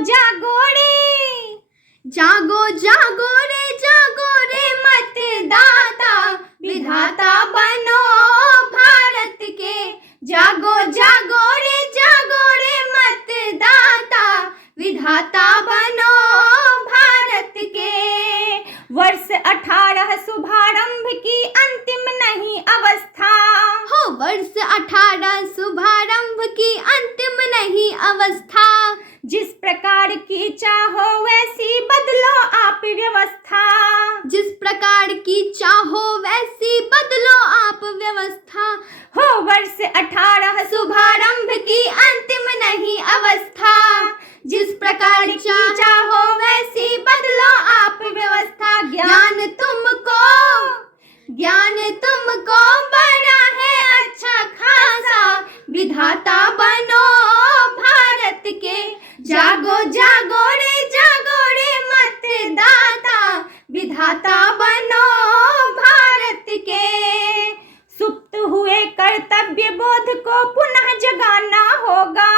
जागो रे, जागो जागो रे मतदाता, विधाता बनो भारत के। जागो जागो रे मतदाता, विधाता बनो भारत के। वर्ष 18 शुभारंभ की अंतिम नहीं अवस्था, हो वर्ष 18 शुभारंभ की अंतिम नहीं अवस्था। जिस प्रकार की चाहो वैसी बदलो आप व्यवस्था, जिस प्रकार की चाहो वैसी बदलो आप व्यवस्था। हो वर्ष 18 शुभारंभ की अंतिम नहीं अवस्था, जिस प्रकार की चाहो वैसी बदलो आप व्यवस्था। ज्ञान तुमको बड़ा है अच्छा खासा, विधाता बनो भारत के। जागो जागो रे मतदाता, विधाता बनो भारत के। सुप्त हुए कर्तव्य बोध को पुनः जगाना होगा,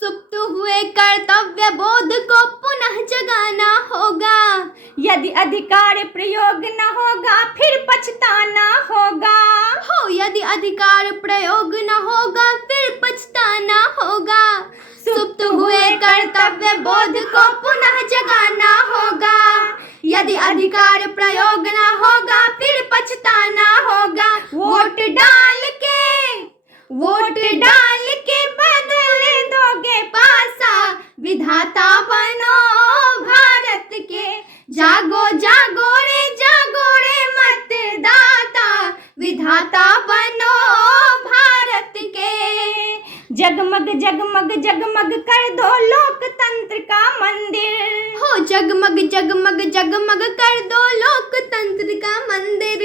सुप्त हुए कर्तव्य बोध को पुनः जगाना होगा। यदि अधिकार प्रयोग न होगा फिर पछताना होगा, हो यदि अधिकार प्रयोग न होगा फिर पछताना होगा। सुप्त हुए कर्तव्य बोध को पुनः जगाना होगा, यदि अधिकार प्रयोग न होगा फिर पछताना होगा। वोट डाल के बदल दोगे पासा, विधाता बनो भारत के। जागो जागो रे मतदाता, विधाता बनो भारत के। जगमग जगमग जगमग कर दो लोकतंत्र का मंदिर, हो जगमग जगमग जगमग कर दो लोकतंत्र का मंदिर।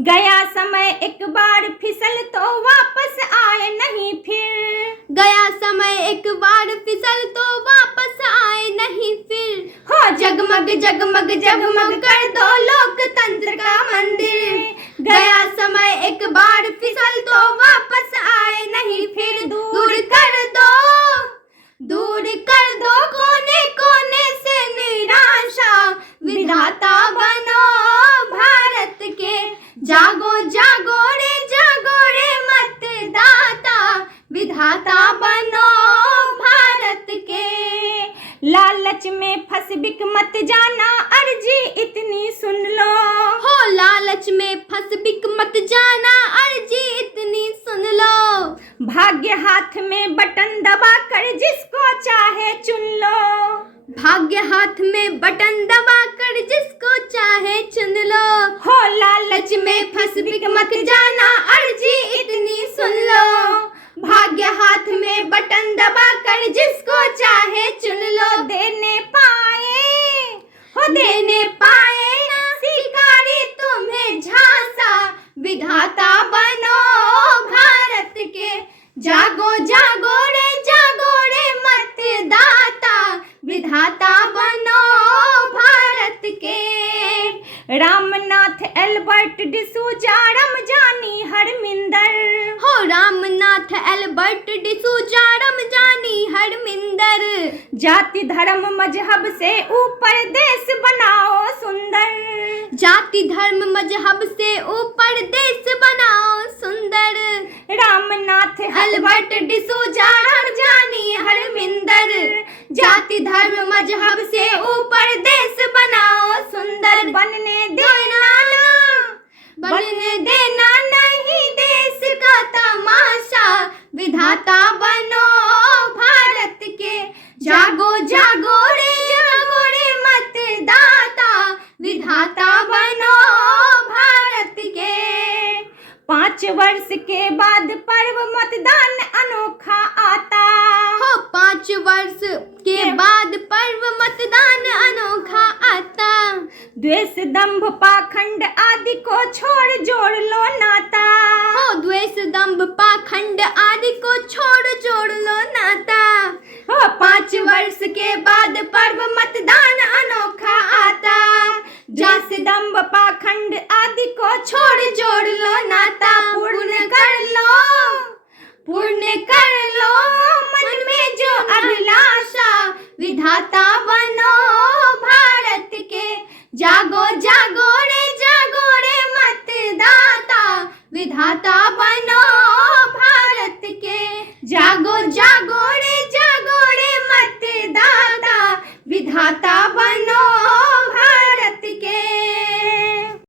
गया समय एक बार फिसल तो वापस आए नहीं फिर, गया समय एक बार फिसल तो वापस आए नहीं फिर। हो जगमग जगमग जगमग कर दो लोकतंत्र का मंदिर। गया समय एक बार फिसल तो वापस आए नहीं फिर। दूर कर दो कोने कोने से निराशा, विधाता बनो भारत के। जागो जागो रे मतदाता, विधाता बनो भारत के। लालच में फंस बिक मत जाना, अर्जी इतनी सुन लो, हो लालच में फंस बिक मत जाना, अर्जी इतनी सुन लो। भाग्य हाथ में बटन दबा कर जिसको चाहे चुन लो, भाग्य हाथ में बटन दबा कर जिसको चाहे चुन लो। हो लालच में फंस बिक मत जाना, अर्जी इतनी सुन लो। भाग्य हाथ में बटन दबा कर जिसको चाहे चुन लो। देने पाए शिकारी तुम्हें झांसा, विधाता बनो भारत के। जागो जागो रे मतदाता, विधाता बनो भारत के। रामनाथ एल्बर्ट डिसूजा रमजानी हरमिंदर, हो रामनाथ एल्बर्ट डिसूजा रमजानी हरमिंदर। जाति धर्म मजहब से ऊपर देश बनाओ सुंदर, जाति धर्म मजहब से ऊपर देश बनाओ सुंदर। रामनाथ एल्बर्ट डिसूजा रमजानी हरमिंदर। जाति धर्म मजहब से ऊपर देश बनाओ सुंदर। बनने देना नहीं देश का तमाशा, विधाता बनो भारत के। जागो जागो रे मतदाता, विधाता बनो भारत के। 5 वर्ष के बाद पर्व मतदान अनोखा आता, हो 5 वर्ष के बाद पर्व मतदान अनोखा आता। द्वेष दंभ पाखंड आदि को छोड़ जोड़ लो नाता, हो द्वेष दंभ पाखंड आदि को छोड़ जोड़ लो नाता। हो 5 वर्ष के बाद पर्व मतदान अनोखा आता। द्वेष दंभ पाखंड आदि को छोड़ जोड़ लो नाता। पूर्ण कर लो